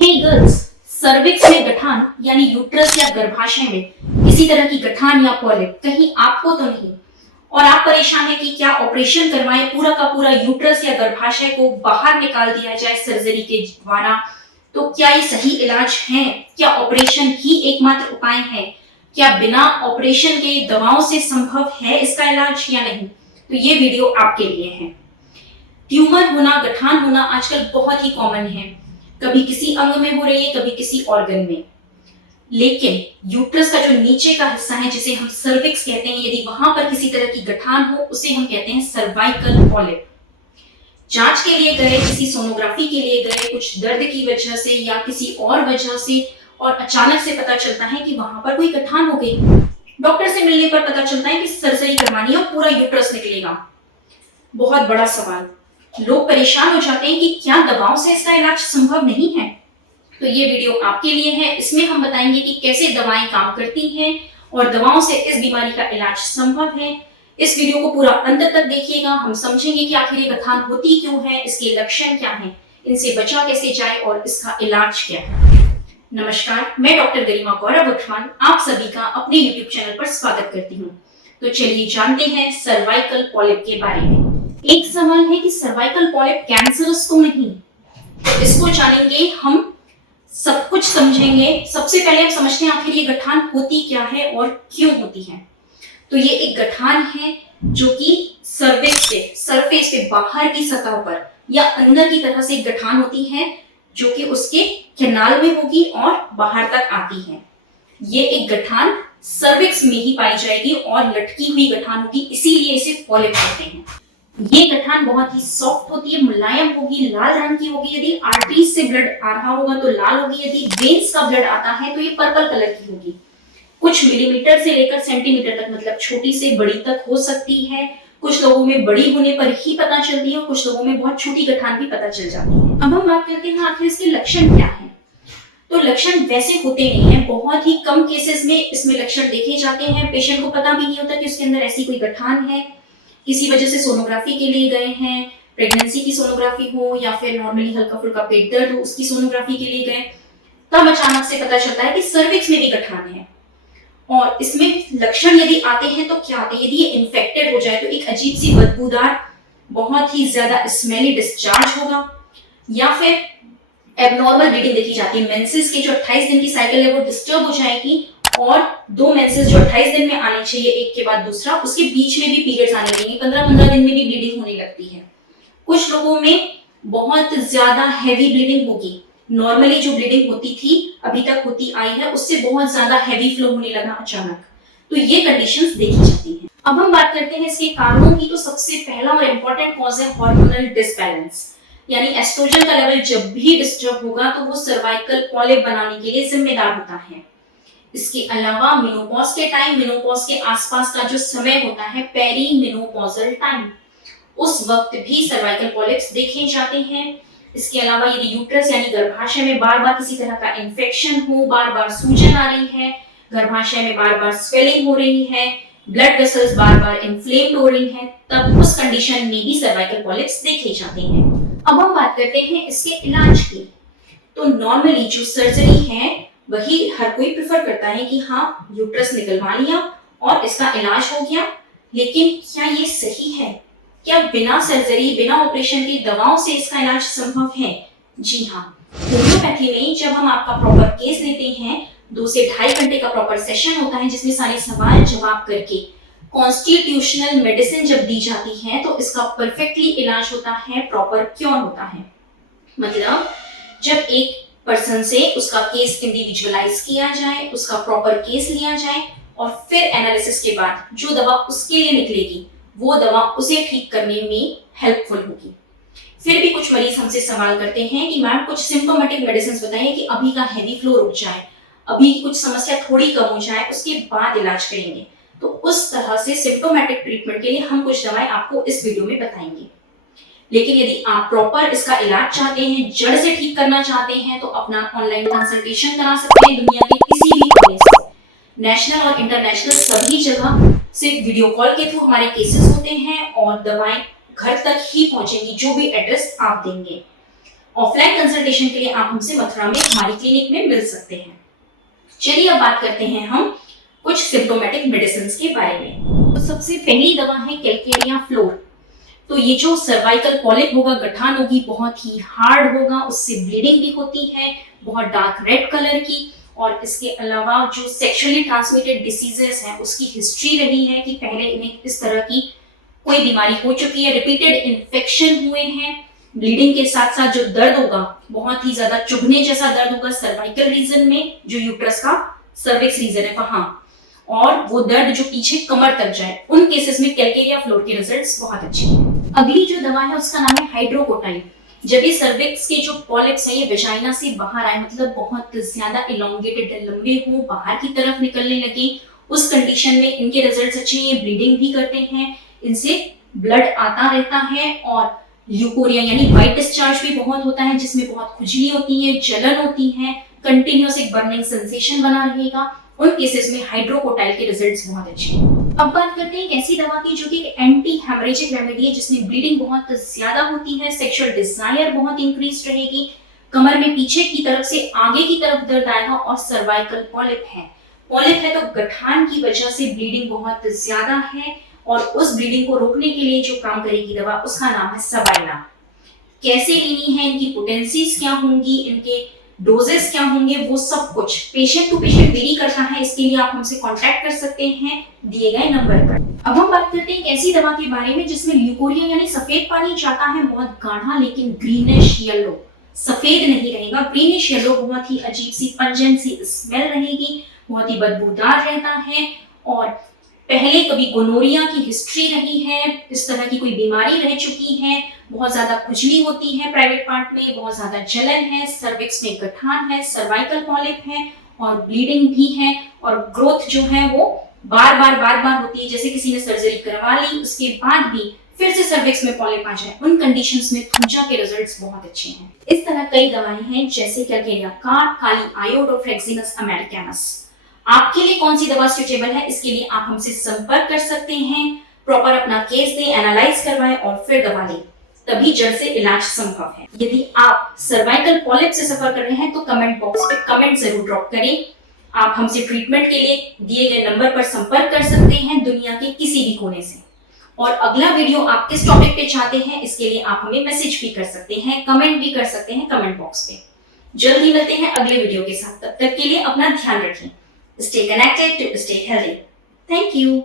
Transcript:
हे girls, cervix में गठान यानी यूट्रस या गर्भाशय में किसी तरह की गठान या पॉलिप कहीं आपको तो नहीं और आप परेशान हैं कि क्या ऑपरेशन करवाएं, पूरा का पूरा यूट्रस या गर्भाशय को बाहर निकाल दिया जाए सर्जरी के द्वारा? तो क्या ये सही इलाज है? क्या ऑपरेशन ही एकमात्र उपाय है? क्या बिना ऑपरेशन के दवाओं से संभव है इसका इलाज या नहीं? तो ये वीडियो आपके लिए है। ट्यूमर होना, गठान होना आजकल बहुत ही कॉमन है। कभी किसी अंग में हो रही है, कभी किसी ऑर्गन में। लेकिन यूट्रस का जो नीचे का हिस्सा है, जिसे हम सर्विक्स कहते हैं, यदि वहां पर किसी तरह की गठान हो, उसे हम कहते हैं सर्वाइकल पॉलिप। जांच के लिए गए, किसी सोनोग्राफी के लिए गए, कुछ दर्द की वजह से या किसी और वजह से, और अचानक से पता चलता है कि वहां पर कोई गठान हो गई। डॉक्टर से मिलने पर पता चलता है कि सर्जरी करवानी है और पूरा यूट्रस निकलेगा। बहुत बड़ा सवाल। लोग परेशान हो जाते हैं कि क्या दवाओं से इसका इलाज संभव नहीं है? तो ये वीडियो आपके लिए है। इसमें हम बताएंगे कि कैसे दवाएं काम करती हैं और दवाओं से इस बीमारी का इलाज संभव है। इस वीडियो को पूरा अंत तक देखिएगा। हम समझेंगे कि आखिर ये गठान होती क्यों है, इसके लक्षण क्या हैं, इनसे बचा कैसे जाए और इसका इलाज क्या है। नमस्कार, मैं डॉक्टर गरिमा गौरव वर्धमान आप सभी का अपने यूट्यूब चैनल पर स्वागत करती हूँ। तो चलिए जानते हैं सर्वाइकल पॉलिप के बारे में। एक सवाल है कि सर्वाइकल पॉलिप कैंसरस तो नहीं? तो इसको जानेंगे, हम सब कुछ समझेंगे। सबसे पहले हम समझते हैं आखिर ये गठान होती क्या है और क्यों होती है। तो ये एक गठान है जो कि सर्विक्स पे, सरफेस पे, बाहर की सतह पर या अंदर की तरह से गठान होती है, जो कि उसके कैनाल में होगी और बाहर तक आती है। ये एक गठान सर्विक्स में ही पाई जाएगी और लटकी हुई गठान होगी, इसीलिए इसे पॉलिप कहते हैं। ये गठान बहुत ही सॉफ्ट होती है, मुलायम होगी, लाल रंग की होगी। यदि आर्टरीज से ब्लड आ रहा होगा तो लाल होगी, यदि वेन्स का ब्लड आता है तो ये पर्पल कलर की होगी। कुछ मिलीमीटर से लेकर सेंटीमीटर तक, मतलब छोटी से बड़ी तक हो सकती है। कुछ लोगों में बड़ी होने पर ही पता चलती है और कुछ लोगों में बहुत छोटी गठान भी पता चल जाती है। अब हम बात करते हैं आखिर इसके लक्षण क्या है। तो लक्षण वैसे होते नहीं है, बहुत ही कम केसेस में इसमें लक्षण देखे जाते हैं। पेशेंट को पता भी नहीं होता कि उसके अंदर ऐसी कोई गठान है। किसी वजह से सोनोग्राफी के लिए गए हैं, प्रेगनेंसी की सोनोग्राफी हो या फिर नॉर्मली हल्का फुल्का पेट दर्द हो, उसकी सोनोग्राफी के लिए गए, तब अचानक से पता चलता है कि सर्विक्स में भी गठान है। और इसमें लक्षण यदि आते हैं तो क्या आते हैं? यदि ये इन्फेक्टेड हो जाए तो एक अजीब सी बदबूदार, बहुत ही ज्यादा स्मेली डिस्चार्ज होगा, या फिर एबनॉर्मल ब्लीडिंग देखी जाती है। मेंसेस के जो 28 दिन की साइकिल है वो डिस्टर्ब हो जाएगी और दो मेंसेस जो 28 दिन में आने चाहिए एक के बाद दूसरा, उसके बीच में भी पीरियड्स आने लगेंगे। 15-15 दिन में भी ब्लीडिंग होने लगती है। कुछ लोगों में बहुत ज्यादा हैवी ब्लीडिंग होगी। नॉर्मली जो ब्लीडिंग होती थी, अभी तक होती आई है, उससे बहुत ज्यादा हैवी फ्लो होने लगा अचानक। तो ये कंडीशंस देखी जाती हैं। अब हम बात करते हैं इसके कारणों की। तो सबसे पहला और इंपॉर्टेंट कॉज है हार्मोनल डिसबैलेंस, यानी एस्ट्रोजन का लेवल जब भी डिस्टर्ब होगा तो वो सर्वाइकल पॉलिप बनाने के लिए जिम्मेदार होता है। इसके अलावा मेनोपॉज के टाइम, मेनोपॉज के आसपास का जो समय होता है, पेरी मेनोपॉजल टाइम, उस वक्त भी सर्वाइकल पॉलिप्स देखे जाते हैं। इसके अलावा यदि यूट्रस यानी गर्भाशय में बार बार किसी तरह का इन्फेक्शन हो, बार बार सूजन आ रही है, गर्भाशय में बार बार स्वेलिंग हो रही है, ब्लड वेसल्स बार बार इन्फ्लेम्ड हो रही हैं, तब उस कंडीशन में भी सर्वाइकल पॉलिप्स देखे जाते हैं। अब हम बात करते हैं इसके इलाज की। तो नॉर्मली जो सर्जरी है वही हर कोई प्रेफर करता है कि हाँ, यूट्रस निकलवा लिया और इसका इलाज हो गया। लेकिन क्या ये सही है? क्या बिना सर्जरी, बिना ऑपरेशन के दवाओं से इसका इलाज संभव है? जी हाँ, होम्योपैथी में जब हम आपका प्रॉपर केस लेते हैं, 2 से 2.5 घंटे का प्रॉपर सेशन होता है जिसमें सारे सवाल जवाब करके कॉन्स्टिट्यूशनल मेडिसिन जब दी जाती है तो इसका परफेक्टली इलाज होता है, प्रॉपर क्योर होता है। मतलब जब एक पर्सन से उसका केस इंडिविजुअलाइज किया जाए, उसका प्रॉपर केस लिया जाए और फिर एनालिसिस के बाद जो दवा उसके लिए निकलेगी वो दवा उसे ठीक करने में हेल्पफुल होगी। फिर भी कुछ मरीज हमसे सवाल करते हैं कि मैम कुछ सिम्प्टोमेटिक मेडिसिन बताइए कि अभी का हैवी फ्लो रुक जाए, अभी कुछ समस्या थोड़ी कम हो जाए, उसके बाद इलाज करेंगे। तो उस तरह से सिम्प्टोमेटिक ट्रीटमेंट के लिए हम कुछ दवाएं आपको इस वीडियो में बताएंगे। लेकिन यदि आप प्रॉपर इसका इलाज चाहते हैं, जड़ से ठीक करना चाहते हैं, तो अपना ऑनलाइन कंसल्टेशन करा सकते हैं दुनिया के किसी भी कोने से। नेशनल और इंटरनेशनल सभी जगह से वीडियो कॉल के थ्रू हमारे केसेस होते हैं और दवाएं घर तक ही पहुंचेंगी, जो भी एड्रेस आप देंगे। ऑफलाइन कंसल्टेशन के लिए आप हमसे मथुरा में हमारी क्लिनिक में मिल सकते हैं। चलिए अब बात करते हैं हम कुछ सिम्प्टोमेटिक मेडिसिन के बारे में। तो सबसे पहली दवा है कैलकेरिया फ्लोर। तो ये जो सर्वाइकल पॉलिप होगा, गठान होगी, बहुत ही हार्ड होगा, उससे ब्लीडिंग भी होती है, बहुत डार्क रेड कलर की। और इसके अलावा जो सेक्सुअली ट्रांसमिटेड डिसीजेस हैं उसकी हिस्ट्री रही है कि पहले इन्हें इस तरह की कोई बीमारी हो चुकी है, रिपीटेड इन्फेक्शन हुए हैं। ब्लीडिंग के साथ साथ जो दर्द होगा, बहुत ही ज्यादा चुभने जैसा दर्द होगा सर्वाइकल रीजन में, जो यूट्रस का सर्विक्स रीजन है वहां, और वो दर्द जो पीछे कमर तक जाए, उन केसेस में कैलकेरिया फ्लोर के रिजल्ट्स बहुत अच्छे हैं। अगली जो दवा है उसका नाम है हाइड्रोकोटाइन। जब ये सर्विक्स के जो पॉलिप्स है ये वेजाइना से बाहर आए, मतलब बहुत ज्यादा इलोंगेटेड, लंबे हो, बाहर की तरफ निकलने लगे, उस कंडीशन में इनके रिजल्ट्स अच्छे हैं। ये ब्लीडिंग भी करते हैं, इनसे ब्लड आता रहता है, और ल्यूकोरिया यानी व्हाइट डिस्चार्ज भी बहुत होता है, जिसमें बहुत खुजली होती है, जलन होती है, कंटिन्यूअस एक बर्निंग सेंसेशन बना रहेगा। उन केसेस में हाइड्रोकोटाइल के रिजल्ट्स बहुत अच्छे हैं। अब बात करते हैं एक ऐसी दवा की जो कि एक एंटी हेमरेजिक रेमेडी है, जिसमें ब्लीडिंग बहुत ज्यादा होती है, सेक्सुअल डिजायर बहुत इंक्रीज रहेगी, कमर में पीछे की तरफ से आगे की तरफ दर्द आएगा, और सर्वाइकल पॉलिप है। पॉलिप है तो गठान की वजह से ब्लीडिंग बहुत ज्यादा है, और उस ब्लीडिंग को रोकने के लिए जो काम करेगी दवा, उसका नाम है सबाइना। कैसे लेनी है, इनकी पोटेंसीज क्या होंगी, इनके डोजेस क्या होंगे, वो सब कुछ पेशेंट टू पेशेंट वेरी करता है। इसके लिए आप हमसे कांटेक्ट कर सकते हैं दिए गए नंबर पर। अब हम बात करते हैं एक ऐसी दवा के बारे में जिसमें ल्यूकोरिया यानी सफेद पानी जाता है, बहुत गाढ़ा, लेकिन ग्रीनिश येलो, सफेद नहीं रहेगा, ग्रीनिश येलो, बहुत ही अजीब सी पंजेंट सी स्मेल रहेगी, बहुत ही बदबूदार रहता है, और पहले कभी गोनोरिया की हिस्ट्री रही है, इस तरह की कोई बीमारी रह चुकी है, बहुत ज्यादा खुजली होती है प्राइवेट पार्ट में, बहुत ज्यादा जलन है, सर्विक्स में गठान है, सर्वाइकल पॉलिप है, और ब्लीडिंग भी है, और ग्रोथ जो है वो बार बार होती है, जैसे किसी ने सर्जरी करवा ली उसके बाद भी फिर से सर्विक्स में पॉलिप आ जाए। उन कंडीशंस में थूंचा के रिजल्ट्स बहुत अच्छे हैं। इस तरह कई दवाएं हैं, जैसे कैलकेरिया कार्ड, काली आयोड और फ्लेक्सिनस अमेरिकानस। आपके लिए कौन सी दवा सुटेबल है, इसके लिए आप हमसे संपर्क कर सकते हैं। प्रॉपर अपना केस दें, एनालाइज करवाएं और फिर दवा लें, तभी जड़ से इलाज संभव है। यदि आप सर्वाइकल पॉलिप से सफर कर रहे हैं तो कमेंट बॉक्स पे कमेंट जरूर ड्रॉप करें। आप हमसे ट्रीटमेंट के लिए दिए गए नंबर पर संपर्क कर सकते हैं दुनिया के किसी भी कोने से। और अगला वीडियो आप किस टॉपिक पे चाहते हैं, इसके लिए आप हमें मैसेज भी कर सकते हैं, कमेंट भी कर सकते हैं कमेंट बॉक्स पे। जल्द ही मिलते हैं अगले वीडियो के साथ, तब तक के लिए अपना ध्यान रखें। Stay connected to stay healthy. Thank you.